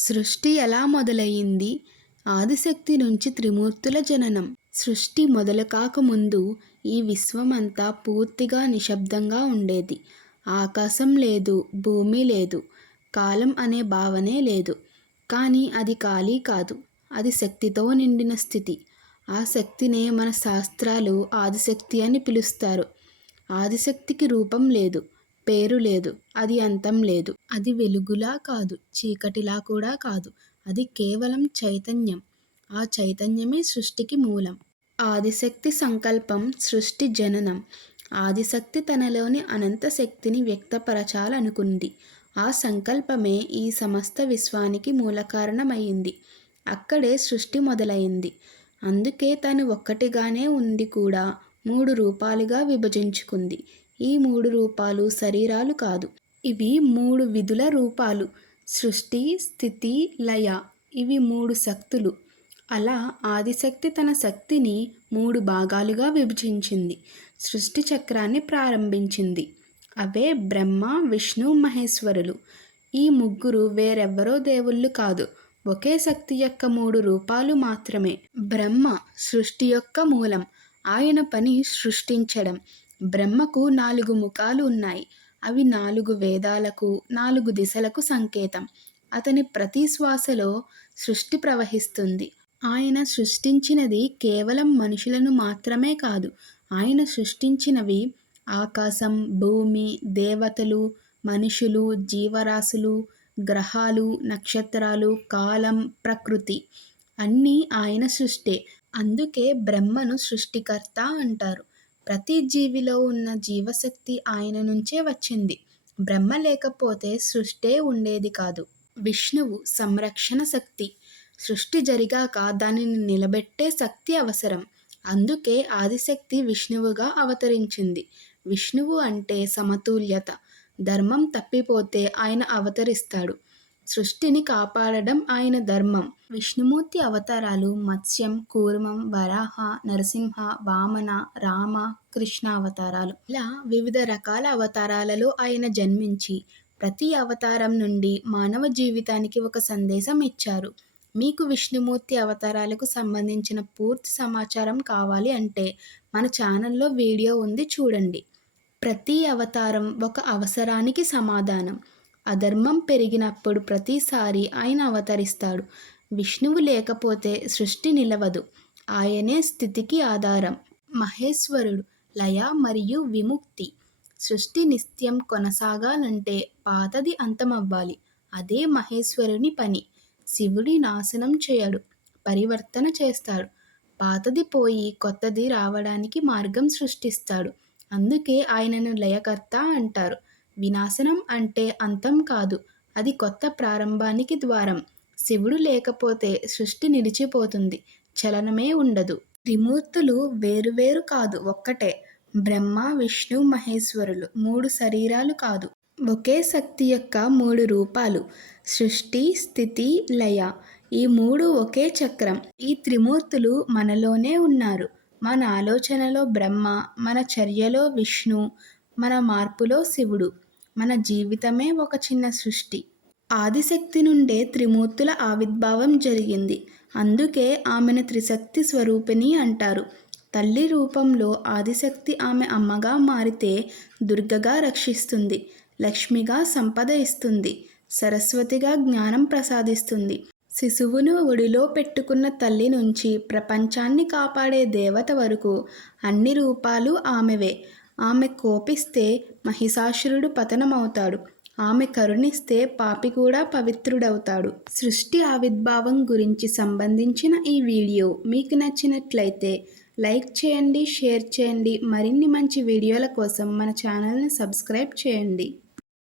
సృష్టి ఎలా మొదలయింది? ఆదిశక్తి నుంచి త్రిమూర్తుల జననం. సృష్టి మొదలు కాకముందు ఈ విశ్వమంతా పూర్తిగా నిశ్శబ్దంగా ఉండేది. ఆకాశం లేదు, భూమి లేదు, కాలం అనే భావనే లేదు. కానీ అది ఖాళీ కాదు. అది శక్తితో నిండిన స్థితి. ఆ శక్తినే మన శాస్త్రాలు ఆదిశక్తి అని పిలుస్తారు. ఆదిశక్తికి రూపం లేదు, పేరు లేదు, అది అంతం లేదు. అది వెలుగులా కాదు, చీకటిలా కూడా కాదు. అది కేవలం చైతన్యం. ఆ చైతన్యమే సృష్టికి మూలం. ఆదిశక్తి సంకల్పం సృష్టి జననం. ఆదిశక్తి తనలోని అనంత శక్తిని వ్యక్తపరచాలనుకుంది. ఆ సంకల్పమే ఈ సమస్త విశ్వానికి మూలకారణమయ్యింది. అక్కడే సృష్టి మొదలైంది. అందుకే తను ఒక్కటిగానే ఉండి కూడా 3 రూపాలుగా విభజించుకుంది. ఈ 3 రూపాలు శరీరాలు కాదు. ఇవి 3 విధుల రూపాలు. సృష్టి, స్థితి, లయ. ఇవి 3 శక్తులు. అలా ఆదిశక్తి తన శక్తిని 3 భాగాలుగా విభజించింది. సృష్టి చక్రాన్ని ప్రారంభించింది. అవే బ్రహ్మ, విష్ణు, మహేశ్వరులు. ఈ ముగ్గురు వేరెవ్వరో దేవుళ్ళు కాదు. ఒకే శక్తి యొక్క 3 రూపాలు మాత్రమే. బ్రహ్మ సృష్టి యొక్క మూలం. ఆయన పని సృష్టించడం. బ్రహ్మకు 4 ముఖాలు ఉన్నాయి. అవి 4 వేదాలకు, 4 దిశలకు సంకేతం. అతని ప్రతి శ్వాసలో సృష్టి ప్రవహిస్తుంది. ఆయన సృష్టించినది కేవలం మనుషులను మాత్రమే కాదు. ఆయన సృష్టించినవి ఆకాశం, భూమి, దేవతలు, మనుషులు, జీవరాశులు, గ్రహాలు, నక్షత్రాలు, కాలం, ప్రకృతి అన్నీ ఆయన సృష్టే. అందుకే బ్రహ్మను సృష్టికర్త అంటారు. ప్రతి జీవిలో ఉన్న జీవశక్తి ఆయన నుంచే వచ్చింది. బ్రహ్మ లేకపోతే సృష్టే ఉండేది కాదు. విష్ణువు సంరక్షణ శక్తి. సృష్టి జరిగాక దానిని నిలబెట్టే శక్తి అవసరం. అందుకే ఆదిశక్తి విష్ణువుగా అవతరించింది. విష్ణువు అంటే సమతుల్యత. ధర్మం తప్పిపోతే ఆయన అవతరిస్తాడు. సృష్టిని కాపాడడం ఆయన ధర్మం. విష్ణుమూర్తి అవతారాలు మత్స్యం, కూర్మం, వరాహ, నరసింహ, వామన, రామ, కృష్ణ అవతారాలు. ఇలా వివిధ రకాల అవతారాలలో ఆయన జన్మించి ప్రతి అవతారం నుండి మానవ జీవితానికి ఒక సందేశం ఇచ్చారు. మీకు విష్ణుమూర్తి అవతారాలకు సంబంధించిన పూర్తి సమాచారం కావాలి అంటే మన ఛానల్లో వీడియో ఉంది, చూడండి. ప్రతి అవతారం ఒక అవసరానికి సమాధానం. అధర్మం పెరిగినప్పుడు ప్రతిసారి ఆయన అవతరిస్తాడు. విష్ణువు లేకపోతే సృష్టి నిలవదు. ఆయనే స్థితికి ఆధారం. మహేశ్వరుడు లయ మరియు విముక్తి. సృష్టి నిత్యం కొనసాగాలంటే పాతది అంతమవ్వాలి. అదే మహేశ్వరుని పని. శివుడి నాశనం చేయడు, పరివర్తన చేస్తాడు. పాతది పోయి కొత్తది రావడానికి మార్గం సృష్టిస్తాడు. అందుకే ఆయనను లయకర్త అంటారు. వినాశనం అంటే అంతం కాదు, అది కొత్త ప్రారంభానికి ద్వారం. శివుడు లేకపోతే సృష్టి నిలిచిపోతుంది, చలనమే ఉండదు. త్రిమూర్తులు వేరువేరు కాదు, ఒక్కటే. బ్రహ్మ, విష్ణు, మహేశ్వరులు 3 శరీరాలు కాదు, ఒకే శక్తి యొక్క 3 రూపాలు. సృష్టి, స్థితి, లయ. ఈ 3 ఒకే చక్రం. ఈ త్రిమూర్తులు మనలోనే ఉన్నారు. మన ఆలోచనలో బ్రహ్మ, మన చర్యలో విష్ణు, మన మార్పులో శివుడు. మన జీవితమే ఒక చిన్న సృష్టి. ఆదిశక్తి నుండే త్రిమూర్తుల ఆవిర్భావం జరిగింది. అందుకే ఆమెను త్రిశక్తి స్వరూపిణి అంటారు. తల్లి రూపంలో ఆదిశక్తి ఆమె అమ్మగా మారితే దుర్గగా రక్షిస్తుంది, లక్ష్మిగా సంపద ఇస్తుంది, సరస్వతిగా జ్ఞానం ప్రసాదిస్తుంది. శిశువును ఒడిలో పెట్టుకున్న తల్లి నుంచి ప్రపంచాన్ని కాపాడే దేవత వరకు అన్ని రూపాలు ఆమెవే. ఆమె కోపిస్తే మహిషాసురుడు పతనమవుతాడు. ఆమె కరుణిస్తే పాపి కూడా పవిత్రుడవుతాడు. సృష్టి ఆవిర్భావం గురించి సంబంధించిన ఈ వీడియో మీకు నచ్చినట్లయితే లైక్ చేయండి, షేర్ చేయండి. మరిన్ని మంచి వీడియోల కోసం మన ఛానల్ని సబ్స్క్రైబ్ చేయండి.